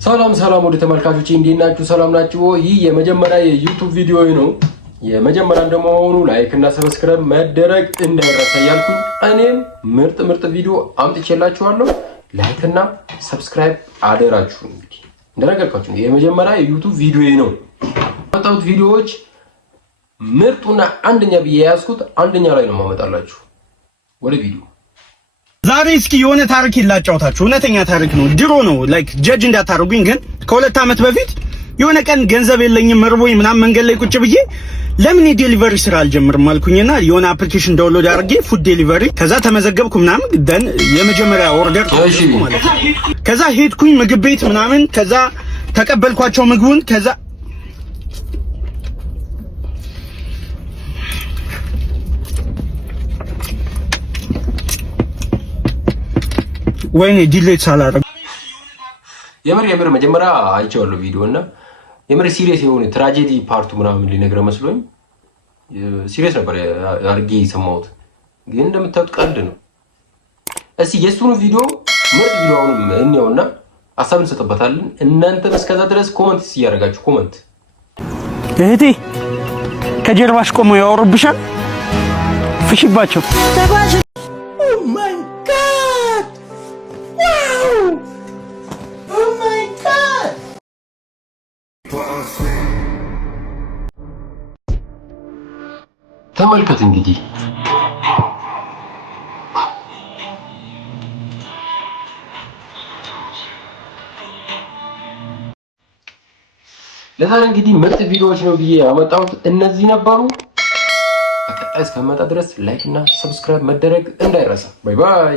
ሰላም ወደ ተመልካቾቼ እንዴት ናችሁ? ሰላም ናችሁ? ይህ የመጀመሪያ የዩቲዩብ ቪዲዮ ነው። የመጀመሪያ እንደመሆኑ ላይክ እና ሰብስክራይብ መደረግ እንዳይረሳ ያልኩኝ እኔም ምርጥ ቪዲዮ አምጥቼላችኋለሁ። ላይክ እና ሰብስክራይብ አደራችሁ። እንግዲህ እንደነገርኳችሁ የመጀመሪያ የዩቲዩብ ቪዲዮ ነው። የመጣሁት ቪዲዮዎች ምርጡና አንደኛ ብዬ ያዝኩት አንደኛ ላይ ነው ማመጣላችሁ። ወደ ቪዲዮ ዛሬ እስኪ የሆነ ታሪክ ይላጫውታችሁ። እውነተኛ ታሪክ ነው። ድሮ ነው ላይክ ጀጅ እንዳታረጉኝ፣ ግን ከሁለት ዓመት በፊት የሆነ ቀን ገንዘብ የለኝም መርቦኝ ምናምን መንገድ ላይ ቁጭ ብዬ ለምን የዴሊቨሪ ስራ አልጀምርም አልኩኝና የሆነ አፕሊኬሽን ዳውንሎድ አድርጌ ፉድ ዴሊቨሪ ከዛ ተመዘገብኩ ምናምን ደን የመጀመሪያ ኦርደር ተወሰድኩ ማለት ነው። ከዛ ሄድኩኝ ምግብ ቤት ምናምን ከዛ ተቀበልኳቸው ምግቡን ከዛ ወይኔ ዲሌት ሳላረግ የምር መጀመሪያ አይቼዋለሁ ቪዲዮ እና የምር ሲሪየስ የሆነ ትራጀዲ ፓርቱ ምናምን ሊነግረው መስሎኝ ሲሪየስ ነበር አርጌ የሰማሁት፣ ግን እንደምታዩት ቀልድ ነው። እስኪ የሱኑ ቪዲዮ ምርጥ ቪዲዮውን እንየውና ሀሳብ እንሰጥበታለን። እናንተም እስከዛ ድረስ ኮሜንት እያደረጋችሁ ኮሜንት እህቴ ከጀርባሽ ቆሞ ያወሩብሻል፣ ፍሽባቸው። ተመልከት እንግዲህ ለዛሬ እንግዲህ ምርጥ ቪዲዮዎች ነው ብዬ ያመጣሁት እነዚህ ነበሩ። በቀጣይ እስከመጣ ድረስ ላይክ እና ሰብስክራይብ መደረግ እንዳይረሳ። ባይ ባይ።